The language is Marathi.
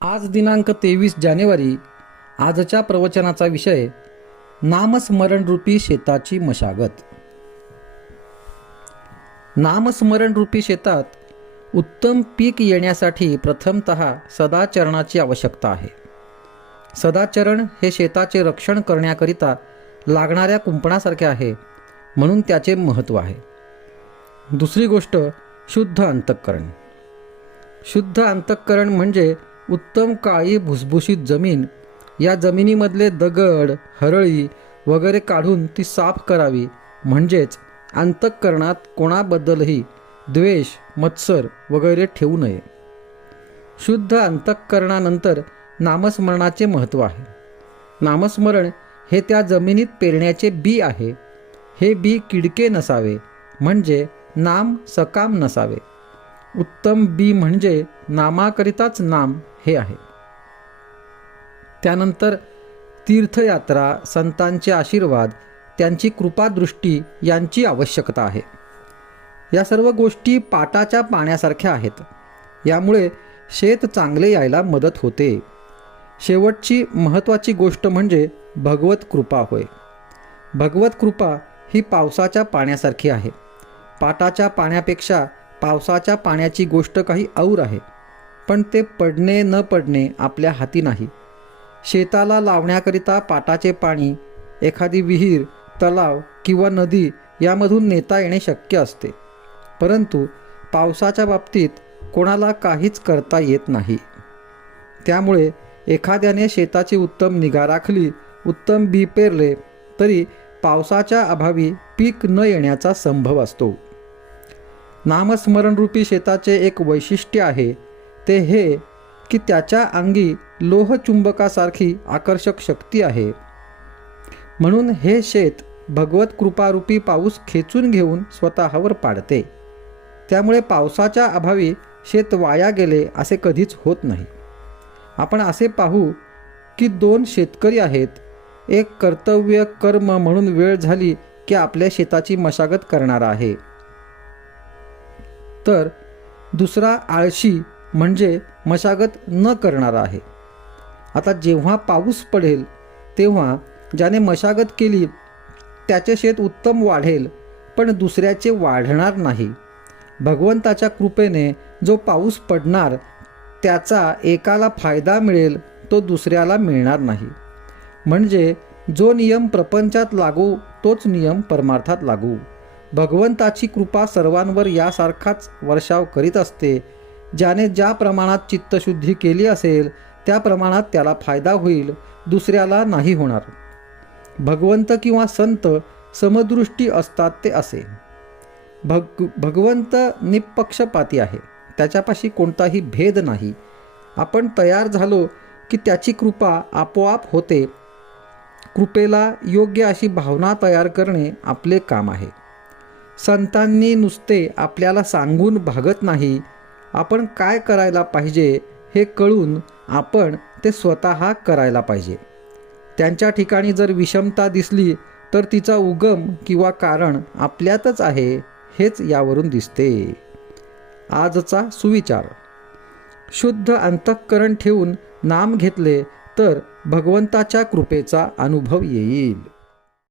आज दिनांक 23 जानेवारी. आजच्या प्रवचनाचा विषय नामस्मरणरूपी शेताची मशागत. नामस्मरणरूपी शेतात उत्तम पीक येण्यासाठी प्रथमतः सदाचरणाची आवश्यकता आहे. सदाचरण हे शेताचे रक्षण करण्याकरिता लागणाऱ्या कुंपणासारखे आहे, म्हणून त्याचे महत्त्व आहे. दुसरी गोष्ट शुद्ध अंतःकरण. शुद्ध अंतःकरण म्हणजे उत्तम काळी भुसभुशीत जमीन. या जमिनीमधले दगड, हरळी वगैरे काढून ती साफ करावी, म्हणजेच अंतःकरणात कोणाबद्दलही द्वेष, मत्सर वगैरे ठेवू नये. शुद्ध अंतःकरणानंतर नामस्मरणाचे महत्त्व आहे. नामस्मरण हे त्या जमिनीत पेरण्याचे बी आहे. हे बी किडके नसावे, म्हणजे नाम सकाम नसावे. उत्तम बी म्हणजे नामाकरिताच नाम हे आहे. त्यानंतर तीर्थयात्रा, संतांचे आशीर्वाद, त्यांची कृपादृष्टी यांची आवश्यकता आहे. या सर्व गोष्टी पाटाच्या पाण्यासारख्या आहेत. यामुळे शेत चांगले यायला मदत होते. शेवटची महत्त्वाची गोष्ट म्हणजे भगवत कृपा होय. भगवत कृपा ही पावसाच्या पाण्यासारखी आहे. पाटाच्या पाण्यापेक्षा पावसाच्या पाण्याची गोष्ट काही और आहे, पण ते पडणे न पडणे आपल्या हाती नाही. शेताला लावण्याकरिता पाटाचे पाणी एखादी विहीर, तलाव किंवा नदी यामधून नेता येणे शक्य असते, परंतु पावसाच्या बाबतीत कोणाला काहीच करता येत नाही. त्यामुळे एखाद्याने शेताची उत्तम निगा राखली, उत्तम बी पेरले, तरी पावसाच्या अभावी पीक न येण्याचा संभव असतो. नामस्मरणरूपी शेताचे एक वैशिष्ट्य आहे, ते हे की त्याच्या अंगी लोहचुंबकासारखी आकर्षक शक्ती आहे. म्हणून हे शेत भगवत कृपारूपी पाऊस खेचून घेऊन स्वतःवर पाडते. त्यामुळे पावसाच्या अभावी शेत वाया गेले असे कधीच होत नाही. आपण असे पाहू की 2 शेतकरी आहेत. एक कर्तव्य कर्म म्हणून वेळ झाली की आपल्या शेताची मशागत करणारा आहे, तर दुसरा आळशी म्हणजे मशागत न करणारा आहे. आता जेव्हा पाऊस पडेल तेव्हा ज्याने मशागत केली त्याचे शेत उत्तम वाढेल, पण दुसऱ्याचे वाढणार नाही. भगवंताच्या कृपेने जो पाऊस पडणार त्याचा एकाला फायदा मिळेल, तो दुसऱ्याला मिळणार नाही. म्हणजे जो नियम प्रपंचात लागू तोच नियम परमार्थात लागू. भगवंताची कृपा सर्वांवर यासारखाच वर्षाव करीत असते. ज्याने ज्या प्रमाणात चित्तशुद्धी केली असेल त्या प्रमाणात त्याला फायदा होईल, दुसऱ्याला नाही होणार. भगवंत किंवा संत समदृष्टी असतात ते असे. भगवंत निपक्षपाती आहे, त्याच्यापाशी कोणताही भेद नाही. आपण तयार झालो की त्याची कृपा आपोआप होते. कृपेला योग्य अशी भावना तयार करणे आपले काम आहे. संतांनी नुसते आपल्याला सांगून भागत नाही. आपण काय करायला पाहिजे हे कळून आपण ते स्वतः करायला पाहिजे. त्यांच्या ठिकाणी जर विषमता दिसली तर तिचा उगम किंवा कारण आपल्यातच आहे, हेच यावरून दिसते. आजचा सुविचार. शुद्ध अंतःकरण ठेवून नाम घेतले तर भगवंताच्या कृपेचा अनुभव येईल.